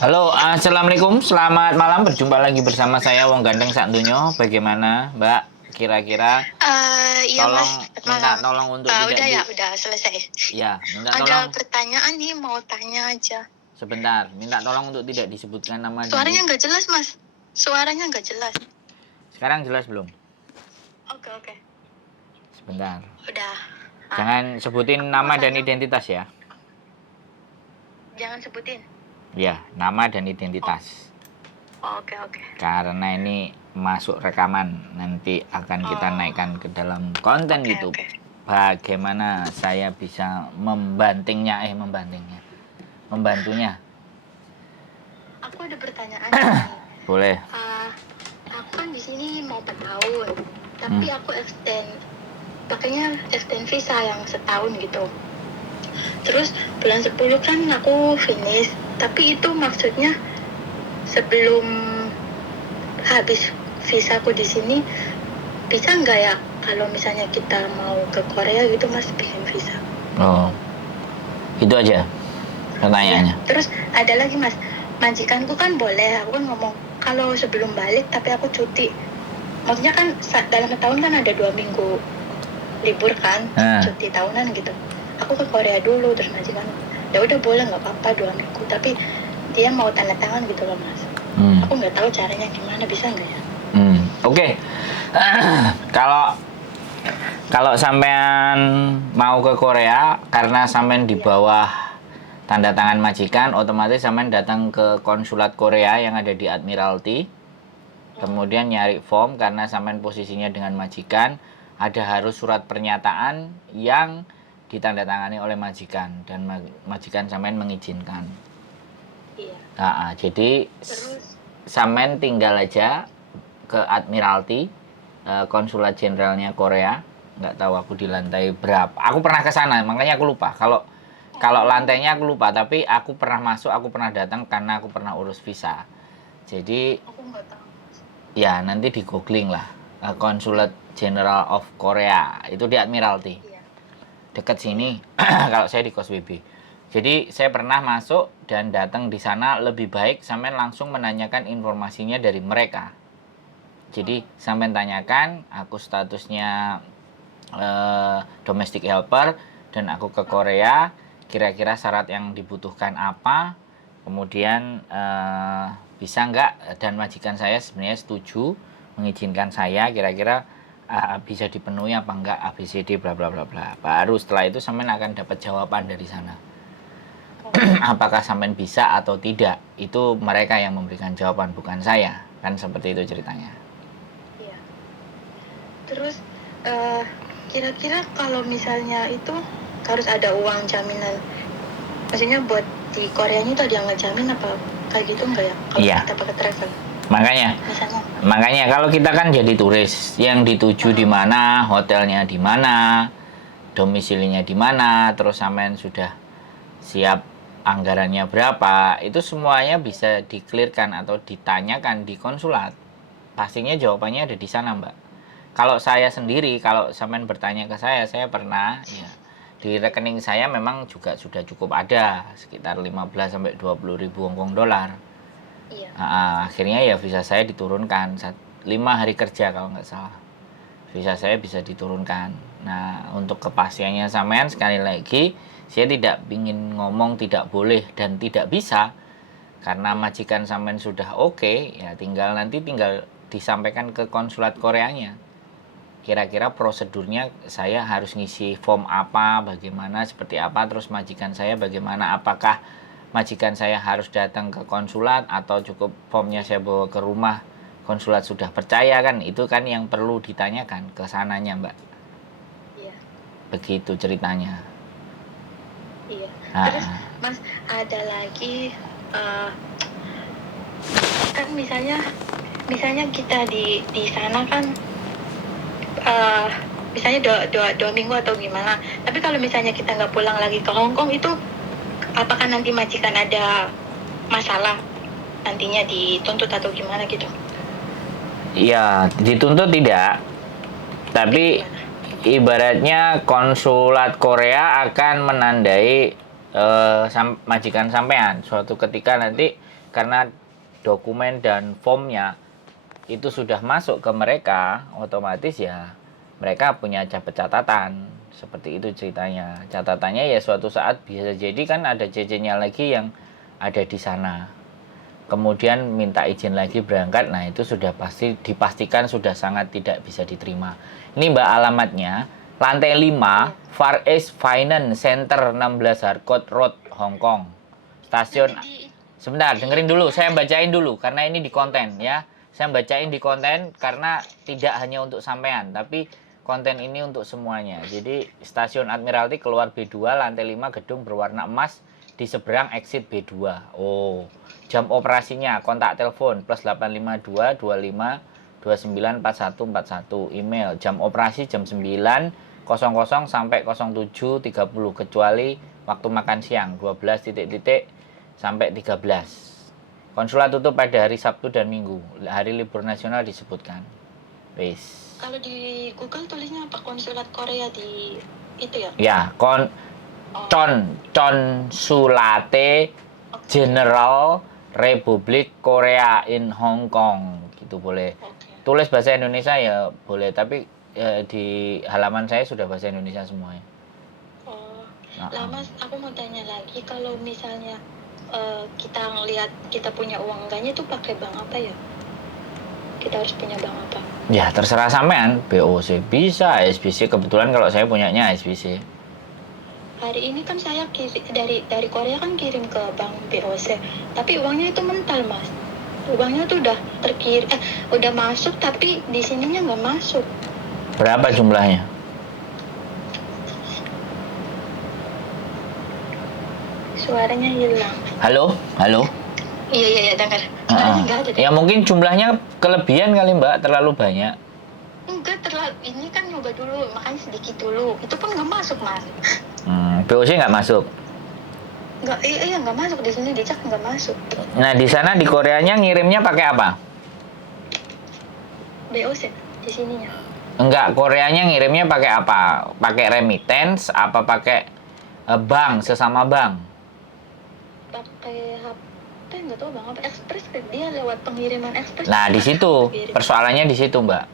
Halo, assalamualaikum, selamat malam. Berjumpa lagi bersama saya Wong Gandeng Sakdunyo. Bagaimana, Mbak? Kira-kira Iya Mas, minta malam. tolong untuk Udah tidak ya, di, udah selesai. ya, minta Ada tolong pertanyaan nih, mau tanya aja. sebentar. Minta tolong untuk tidak disebutkan nama dan Suaranya nggak jelas Mas. Suaranya nggak jelas. sekarang jelas belum? Oke. Sebentar. Udah. Jangan sebutin Aku nama mau dan tanya. identitas ya. Jangan sebutin. Ya, nama dan identitas. Oke. Karena ini masuk rekaman, nanti akan kita naikkan ke dalam konten Oke, YouTube. oke. Bagaimana saya bisa membantunya. Aku ada pertanyaan nih. Boleh. Aku kan di sini mau 4 tahun, tapi aku pakainya extend visa yang setahun gitu. Terus bulan 10 kan aku finish, tapi itu maksudnya sebelum habis visaku di sini bisa nggak ya kalau misalnya kita mau ke Korea gitu Mas bikin visa? Oh, itu aja pertanyaannya. Ya, terus ada lagi Mas, majikanku kan boleh, aku kan ngomong kalau sebelum balik tapi aku cuti. Maksudnya kan dalam setahun kan ada 2 minggu libur kan, cuti tahunan gitu. Aku ke Korea dulu, terus majikan ya udah boleh nggak apa-apa 2 minggu, tapi dia mau tanda tangan gitu loh Mas. Aku nggak tahu caranya gimana, bisa nggak ya? Oke. Kalau sampean mau ke Korea karena sampean di bawah tanda tangan majikan, otomatis sampean datang ke konsulat Korea yang ada di Admiralty. Kemudian nyari form karena sampean posisinya dengan majikan, ada harus surat pernyataan yang ditandatangani oleh majikan dan majikan sampean mengizinkan. Iya. Jadi sampean tinggal aja ke Admiralty, konsulat jenderalnya Korea. Nggak tahu aku di lantai berapa. Aku pernah ke sana, makanya aku lupa. Kalau lantainya aku lupa, tapi aku pernah masuk, aku pernah datang karena aku pernah urus visa. Jadi aku nggak tahu. Ya, nanti di googling lah. Consulate General of Korea itu di Admiralty. Iya. Dekat sini. Kalau saya di KOSWB. Jadi saya pernah masuk dan datang di sana, lebih baik sampean langsung menanyakan informasinya dari mereka. Jadi sampean tanyakan, aku statusnya domestic helper dan aku ke Korea, kira-kira syarat yang dibutuhkan apa, kemudian bisa nggak, dan majikan saya sebenarnya setuju mengizinkan saya, kira-kira bisa dipenuhi apa enggak, ABCD bla bla bla bla. Baru setelah itu sampean akan dapat jawaban dari sana. Apakah sampean bisa atau tidak, itu mereka yang memberikan jawaban, bukan saya. Kan seperti itu ceritanya. Iya. Terus kira-kira kalau misalnya itu harus ada uang jaminan, maksudnya buat di Koreanya itu ada yang ngejamin apa kayak gitu nggak ya kalau kita pakai travel? Makanya kalau kita kan jadi turis, yang dituju di mana, hotelnya di mana, domisilinya di mana, terus sampean sudah siap anggarannya berapa, itu semuanya bisa diklirkan atau ditanyakan di konsulat. Pastinya jawabannya ada di sana, Mbak. Kalau saya sendiri, kalau sampean bertanya ke saya pernah ya, di rekening saya memang juga sudah cukup ada sekitar 15 sampai 20 ribu Hongkong dolar. Iya. Akhirnya ya visa saya diturunkan 5 hari kerja kalau nggak salah. Visa saya bisa diturunkan. Nah, untuk kepastiannya sampean, sekali lagi saya tidak ingin ngomong tidak boleh dan tidak bisa, karena majikan sampean sudah oke, ya tinggal disampaikan ke konsulat Koreanya. Kira-kira prosedurnya saya harus ngisi form apa, bagaimana, seperti apa, terus majikan saya bagaimana, apakah majikan saya harus datang ke konsulat atau cukup formnya saya bawa ke rumah, konsulat sudah percaya kan, itu kan yang perlu ditanyakan ke sananya, Mbak. Iya. Begitu ceritanya. Iya. Terus Mas, ada lagi kan misalnya kita di sana kan misalnya dua minggu atau gimana, tapi kalau misalnya kita nggak pulang lagi ke Hong Kong, itu apakah nanti majikan ada masalah, nantinya dituntut atau gimana gitu? Iya, dituntut tidak, tapi ibaratnya konsulat Korea akan menandai majikan sampean suatu ketika nanti karena dokumen dan formnya itu sudah masuk ke mereka, otomatis ya mereka punya catatan. Seperti itu ceritanya. Catatannya ya suatu saat bisa jadi kan ada CC-nya lagi yang ada di sana. Kemudian minta izin lagi berangkat, nah itu sudah pasti dipastikan sudah sangat tidak bisa diterima. Ini Mbak alamatnya, lantai 5, Far East Finance Center 16 Harcourt Road, Hong Kong. Stasiun, sebentar dengerin dulu, saya bacain dulu karena ini di konten ya. Saya bacain di konten karena tidak hanya untuk sampean, tapi konten ini untuk semuanya. Jadi stasiun Admiralty keluar B2 lantai 5 gedung berwarna emas di seberang exit B2. Oh, jam operasinya kontak telepon +852 25 29 4141. Email jam operasi jam 9.00 sampai 07.30 kecuali waktu makan siang 12 sampai 13. Konsulat tutup pada hari Sabtu dan Minggu. Hari libur nasional disebutkan. Wis. Kalau di Google tulisnya apa? Konsulat Korea di itu ya? Ya, Consulate General Republik Korea in Hong Kong. Gitu boleh. Okay. Tulis bahasa Indonesia ya boleh, tapi di halaman saya sudah bahasa Indonesia semua ya. Oh. Lah Mas, aku mau tanya lagi, kalau misalnya kita ngelihat kita punya uang enggaknya itu pakai bank apa ya? Kita harus punya bank apa? Ya terserah sampean, BOC bisa, SBC kebetulan kalau saya punyanya SBC. Hari ini kan saya dari Korea kan kirim ke bank BOC, tapi uangnya itu mental Mas. Uangnya tuh udah udah masuk tapi di sininya nggak masuk. Berapa jumlahnya? Suaranya hilang. Halo? Iya dengar. Suaranya nggak ada deh. Ya mungkin jumlahnya kelebihan kali Mbak, terlalu banyak. Enggak terlalu, ini kan nyoba dulu, makanya sedikit dulu. Itu pun nggak masuk Mas. BOC nggak masuk? Nggak masuk, di sini dicek nggak masuk. Nah di sana di Koreanya ngirimnya pakai apa? BOC di sininya. Enggak, Koreanya ngirimnya pakai apa? Pakai remittance apa pakai bank, sesama bank? Pakai HP, nggak tahu bang apa, Express, dia lewat pengiriman Express. Nah di situ persoalannya di situ Mbak.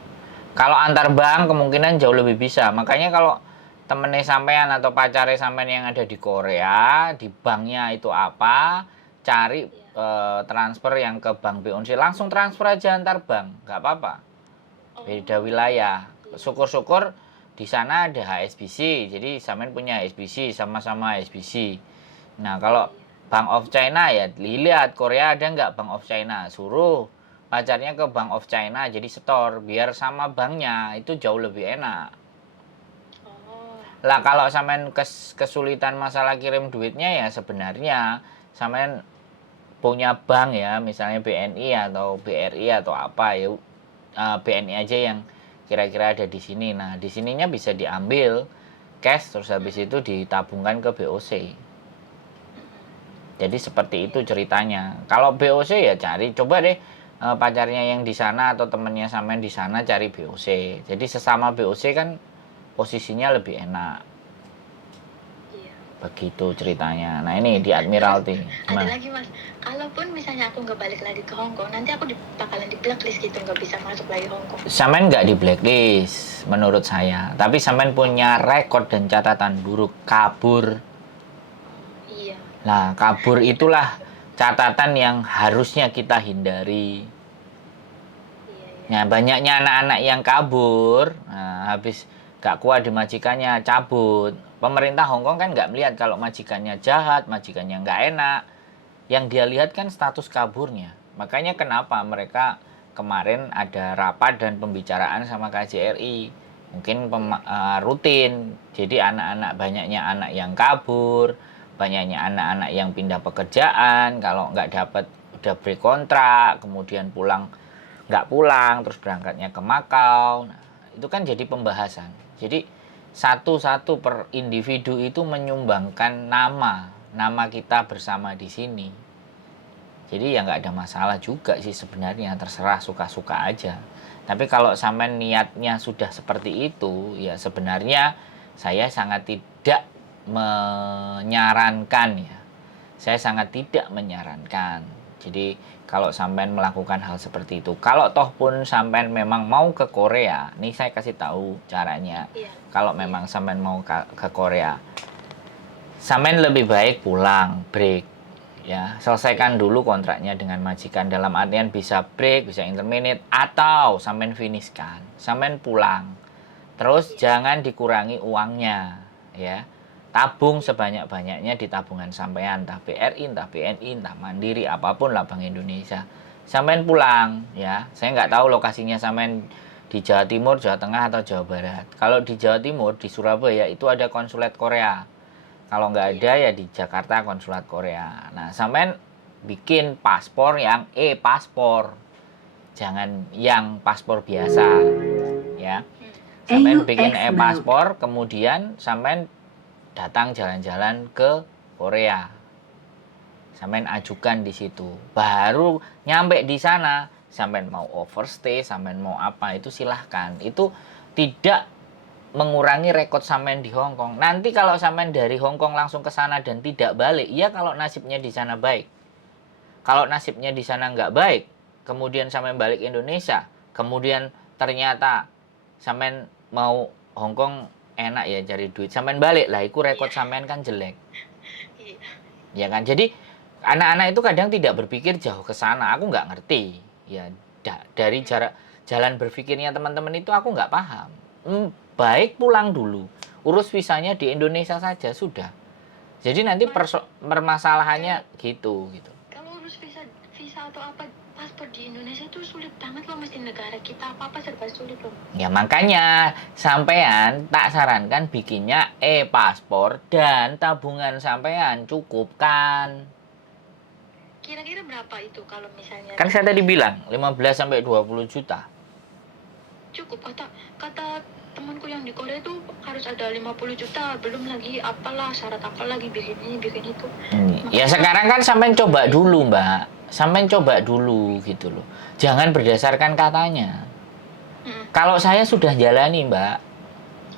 Kalau antar bank kemungkinan jauh lebih bisa. Makanya kalau temennya sampean atau pacarnya sampean yang ada di Korea, di banknya itu apa, cari transfer yang ke bank BOC, langsung transfer aja antar bank, nggak apa-apa. Beda wilayah. Syukur-syukur di sana ada HSBC, jadi sampean punya HSBC, sama-sama HSBC. Nah kalau Bank of China ya lihat Korea ada nggak Bank of China, suruh pacarnya ke Bank of China jadi setor biar sama banknya, itu jauh lebih enak. Lah kalau sampean kesulitan masalah kirim duitnya ya sebenarnya sampean punya bank ya, misalnya BNI atau BRI atau apa ya, BNI aja yang kira-kira ada di sini. Nah di sininya bisa diambil cash terus habis itu ditabungkan ke BOC. Jadi seperti itu ceritanya. Kalau BOC ya coba deh pacarnya yang di sana atau temennya sampean di sana cari BOC. Jadi sesama BOC kan posisinya lebih enak. Iya. Begitu ceritanya. Nah ini di Admiralty. Ada lagi Mas, kalaupun misalnya aku nggak balik lagi ke Hong Kong, nanti aku bakalan di blacklist gitu, nggak bisa masuk lagi Hong Kong. Sampean nggak di blacklist menurut saya. Tapi sampean punya rekod dan catatan buruk, kabur. Iya. Nah kabur itulah catatan yang harusnya kita hindari. Iya. Nah banyaknya anak-anak yang kabur, nah, habis gak kuat di majikannya cabut. Pemerintah Hong Kong kan gak melihat kalau majikannya jahat, majikannya gak enak. Yang dia lihat kan status kaburnya. Makanya kenapa mereka kemarin ada rapat dan pembicaraan sama KJRI. Mungkin rutin. Jadi banyaknya anak yang kabur, banyaknya anak-anak yang pindah pekerjaan. Kalau gak dapat udah break kontrak, kemudian nggak pulang, terus berangkatnya ke Makau. Nah, itu kan jadi pembahasan. Jadi satu-satu per individu itu menyumbangkan nama kita bersama di sini. Jadi ya nggak ada masalah juga sih sebenarnya, terserah suka-suka aja. Tapi kalau sampai niatnya sudah seperti itu, ya sebenarnya saya sangat tidak menyarankan ya. Saya sangat tidak menyarankan. Jadi kalau sampean melakukan hal seperti itu, kalau toh pun sampean memang mau ke Korea, nih saya kasih tahu caranya. Iya. Kalau memang sampean mau ke Korea, sampean lebih baik pulang, break. Ya, selesaikan dulu kontraknya dengan majikan, dalam artian bisa break, bisa interminate, atau sampean finishkan, sampean pulang. Terus jangan dikurangi uangnya, ya. Tabung sebanyak-banyaknya di tabungan sampean, entah BRI, entah BNI, entah Mandiri, apapun lah Bank Indonesia. Sampean pulang, ya. Saya nggak tahu lokasinya sampean di Jawa Timur, Jawa Tengah, atau Jawa Barat. Kalau di Jawa Timur, di Surabaya itu ada konsulat Korea. Kalau nggak ada ya di Jakarta konsulat Korea. Nah, sampean bikin paspor yang e-paspor. Jangan yang paspor biasa, ya. Sampean bikin e-paspor, kemudian sampean datang jalan-jalan ke Korea. Sampean ajukan di situ. Baru nyampe di sana, sampean mau overstay, sampean mau apa itu silahkan. Itu tidak mengurangi rekod sampean di Hong Kong. Nanti kalau sampean dari Hong Kong langsung ke sana dan tidak balik, iya kalau nasibnya di sana baik. Kalau nasibnya di sana nggak baik, kemudian sampean balik Indonesia, kemudian ternyata sampean mau Hong Kong enak ya cari duit, sampean balik lah, itu rekod sampean kan jelek. Ya kan? Jadi anak-anak itu kadang tidak berpikir jauh ke sana. Aku nggak ngerti. Ya dari jalan berpikirnya teman-teman itu aku nggak paham. Baik pulang dulu, urus visanya di Indonesia saja sudah. Jadi nanti permasalahannya gitu. Kalau urus visa atau apa paspor di Indonesia itu sulit banget loh, mesti negara kita apa serba sulit loh. Ya makanya sampean tak sarankan bikinnya e-paspor dan tabungan sampean cukupkan. Kira-kira berapa itu kalau misalnya? Kan saya tadi bilang 15 sampai 20 juta. Cukup, kata temanku yang di Korea itu harus ada 50 juta, belum lagi apalah syarat apa lagi bikin ini bikin itu. Ya sekarang kan sampean coba dulu, Mbak. Sampean coba dulu gitu loh. Jangan berdasarkan katanya. Kalau saya sudah jalani, Mbak.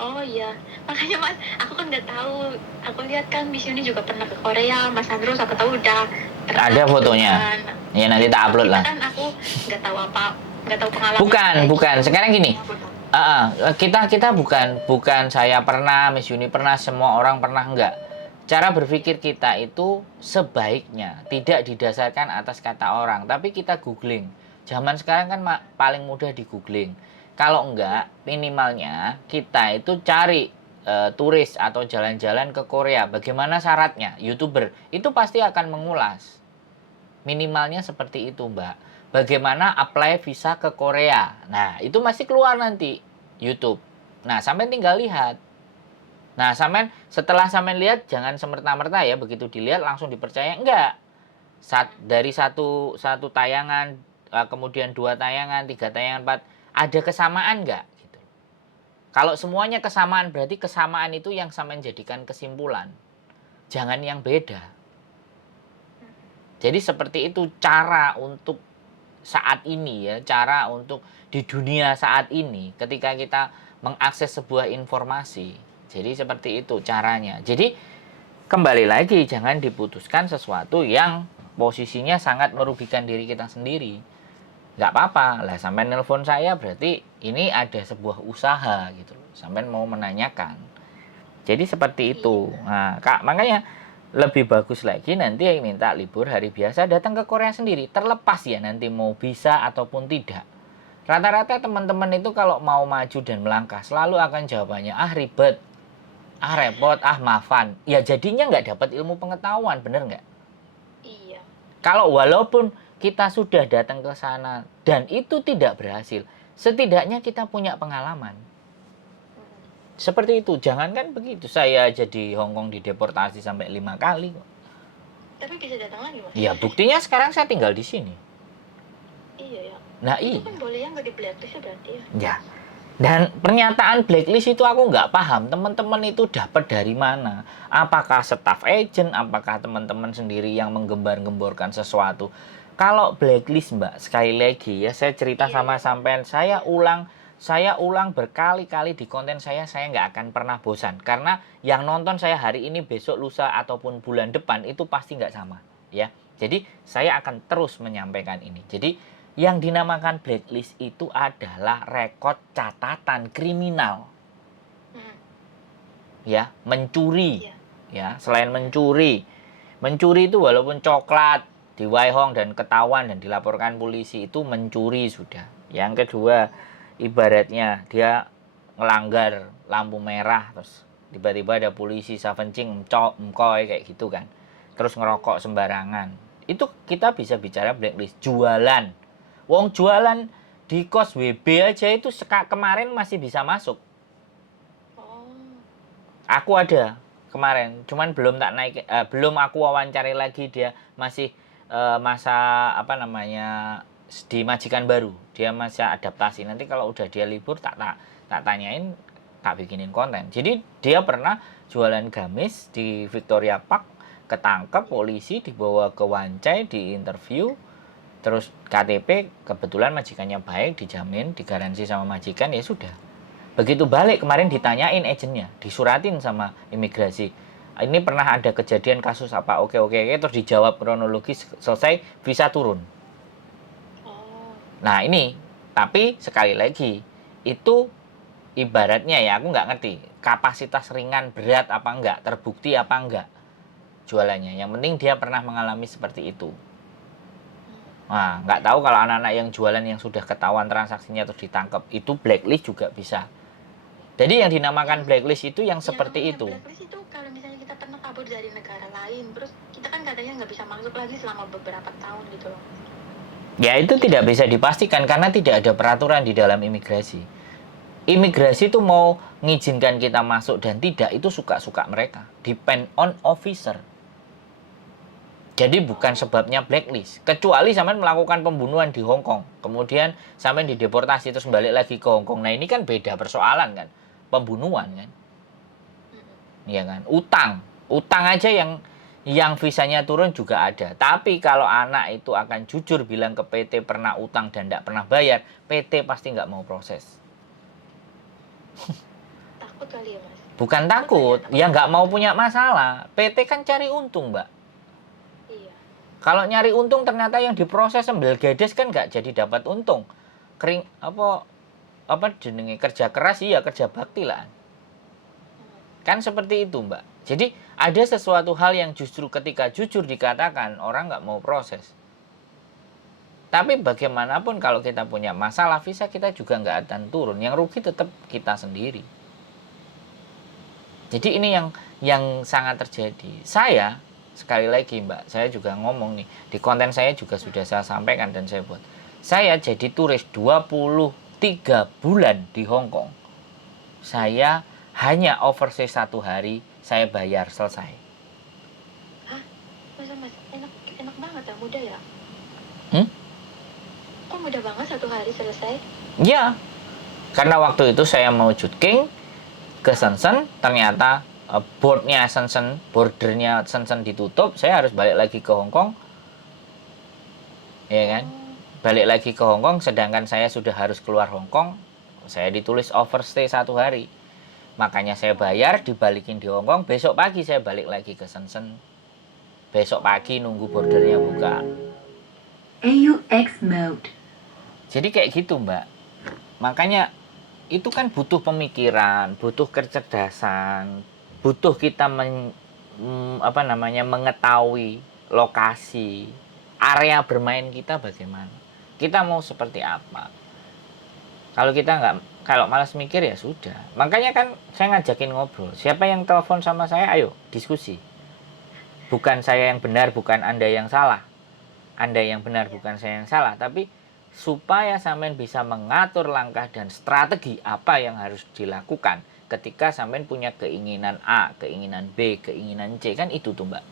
Oh iya, makanya Mas, aku kan nggak tahu. Aku lihat kan Miss Yuni juga pernah ke Korea, Mas Andro siapa tahu udah pernah. Ada fotonya. Ya nanti tak upload lah. Kan aku nggak tahu pengalaman. Bukan. Sekarang gini. Kita bukan saya pernah, Miss Yuni pernah, semua orang pernah, enggak. Cara berpikir kita itu sebaiknya tidak didasarkan atas kata orang, tapi kita googling. Zaman sekarang kan paling mudah di googling. Kalau enggak, minimalnya kita itu cari turis atau jalan-jalan ke Korea. Bagaimana syaratnya? YouTuber itu pasti akan mengulas. Minimalnya seperti itu, Mbak. Bagaimana apply visa ke Korea. Nah, itu masih keluar nanti YouTube. Nah, sampean tinggal lihat. Nah, setelah sampean lihat jangan semerta-merta ya, begitu dilihat langsung dipercaya, enggak. Dari satu tayangan, kemudian 2 tayangan, 3 tayangan, 4, ada kesamaan enggak gitu. Kalau semuanya kesamaan, berarti kesamaan itu yang sampean jadikan kesimpulan. Jangan yang beda. Jadi seperti itu cara untuk saat ini ya, cara untuk di dunia saat ini ketika kita mengakses sebuah informasi. Jadi seperti itu caranya. Jadi kembali lagi, jangan diputuskan sesuatu yang posisinya sangat merugikan diri kita sendiri. Nggak apa-apa lah, sampai nelpon saya berarti ini ada sebuah usaha gitu loh, sampai mau menanyakan. Jadi seperti itu. Nah, Kak, makanya lebih bagus lagi nanti yang minta libur hari biasa datang ke Korea sendiri, terlepas ya nanti mau bisa ataupun tidak. Rata-rata teman-teman itu kalau mau maju dan melangkah selalu akan jawabannya ribet, repot, maafan. Ya jadinya nggak dapat ilmu pengetahuan, bener nggak? Iya. Kalau walaupun kita sudah datang ke sana dan itu tidak berhasil, setidaknya kita punya pengalaman. Seperti itu, jangan kan begitu. Saya aja di Hong Kong dideportasi sampai 5 kali kok. Tapi bisa datang lagi, Mas? Ya buktinya sekarang saya tinggal di sini. Iya ya. Nah itu kan boleh ya, nggak di blacklist ya berarti ya? Ya. Dan pernyataan blacklist itu aku nggak paham. Teman-teman itu dapat dari mana? Apakah staff agent? Apakah teman-teman sendiri yang menggembar-gemborkan sesuatu? Kalau blacklist, Mbak, sekali lagi ya saya cerita sama sampean, saya ulang berkali-kali di konten saya nggak akan pernah bosan. Karena yang nonton saya hari ini, besok, lusa, ataupun bulan depan itu pasti nggak sama. Ya, Jadi saya akan terus menyampaikan ini. Jadi yang dinamakan blacklist itu adalah rekod catatan kriminal. Ya, mencuri. Ya, selain mencuri itu walaupun coklat diwaihong dan ketahuan dan dilaporkan polisi itu mencuri sudah. Yang kedua, ibaratnya dia ngelanggar lampu merah terus tiba-tiba ada polisi savencing mkoy kayak gitu kan. Terus ngerokok sembarangan. Itu kita bisa bicara blacklist. Jualan. Wong jualan di kos WB aja itu kemarin masih bisa masuk. Aku ada kemarin, cuman belum tak naik, belum aku wawancari lagi, dia masih masa apa namanya di majikan baru, dia masih adaptasi. Nanti kalau udah dia libur tak tanyain, tak bikinin konten. Jadi dia pernah jualan gamis di Victoria Park, ketangkep polisi, dibawa ke Wancai, di interview, terus KTP kebetulan majikannya baik, dijamin, digaransi sama majikan, ya sudah. Begitu balik kemarin ditanyain agennya, disuratin sama imigrasi. Ini pernah ada kejadian kasus apa? Oke, terus dijawab kronologis, selesai, visa turun. Nah ini, tapi sekali lagi, itu ibaratnya ya, aku nggak ngerti kapasitas ringan, berat apa enggak, terbukti apa enggak jualannya. Yang penting dia pernah mengalami seperti itu. Nah, nggak tahu kalau anak-anak yang jualan yang sudah ketahuan transaksinya terus ditangkap, itu blacklist juga bisa. Jadi yang dinamakan blacklist itu yang seperti itu. Blacklist itu kalau misalnya kita pernah kabur dari negara lain, terus kita kan katanya nggak bisa masuk lagi selama beberapa tahun gitu loh. Ya itu tidak bisa dipastikan karena tidak ada peraturan di dalam imigrasi. Imigrasi itu mau mengizinkan kita masuk dan tidak, itu suka-suka mereka. Depend on officer. Jadi bukan sebabnya blacklist. Kecuali sampean melakukan pembunuhan di Hong Kong, kemudian sampean dideportasi terus balik lagi ke Hong Kong. Nah ini kan beda persoalan kan. Pembunuhan kan. Iya kan? Utang aja yang visanya turun juga ada. Tapi kalau anak itu akan jujur bilang ke PT pernah utang dan tidak pernah bayar, PT pasti nggak mau proses. Takut kali ya Mas? Bukan takut, ya nggak mau punya masalah. PT kan cari untung Mbak. Iya. Kalau nyari untung ternyata yang diproses sembel gedes kan nggak jadi dapat untung. Kering apa jenenge kerja keras, iya kerja bakti lah. Kan seperti itu Mbak. Jadi ada sesuatu hal yang justru ketika jujur dikatakan orang nggak mau proses. Tapi bagaimanapun kalau kita punya masalah visa, kita juga nggak akan turun. Yang rugi tetap kita sendiri. Jadi ini yang sangat terjadi. Saya sekali lagi Mbak, saya juga ngomong nih di konten saya juga sudah saya sampaikan dan saya buat. Saya jadi turis 23 bulan di Hong Kong. Saya hanya overstay 1 hari, saya bayar selesai. Hah? Mas, enak banget ya, mudah ya? Kok mudah banget 1 hari selesai? Ya, karena waktu itu saya mau King ke Shenzhen, ternyata bordernya Shenzhen ditutup, saya harus balik lagi ke Hong Kong. Ya kan? Balik lagi ke Hong Kong, sedangkan saya sudah harus keluar Hong Kong, saya ditulis overstay 1 hari. Makanya saya bayar, dibalikin di Hong Kong, besok pagi saya balik lagi ke Shenzhen. Besok pagi nunggu bordernya buka. AUX mode. Jadi kayak gitu Mbak. Makanya itu kan butuh pemikiran, butuh kecerdasan, butuh kita mengetahui lokasi, area bermain kita bagaimana. Kita mau seperti apa. Kalau malas mikir ya sudah. Makanya kan saya ngajakin ngobrol. Siapa yang telepon sama saya, ayo diskusi. Bukan saya yang benar, bukan Anda yang salah. Anda yang benar, bukan saya yang salah. Tapi supaya sampean bisa mengatur langkah dan strategi apa yang harus dilakukan ketika sampean punya keinginan A, keinginan B, keinginan C, kan itu tuh Mbak.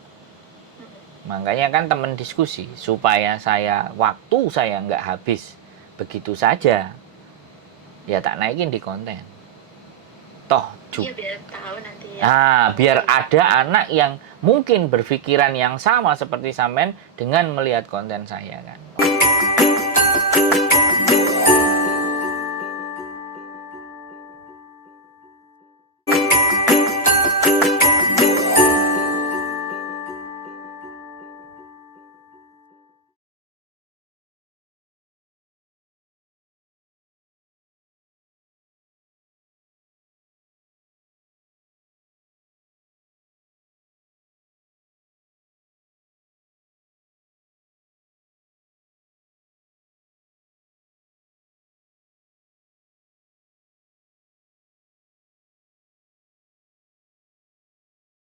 Makanya kan teman diskusi supaya waktu saya nggak habis begitu saja, ya tak naikin di konten. Toh juga. Iya, biar tahu nanti ya. Biar ada anak yang mungkin berpikiran yang sama seperti sampean dengan melihat konten saya kan.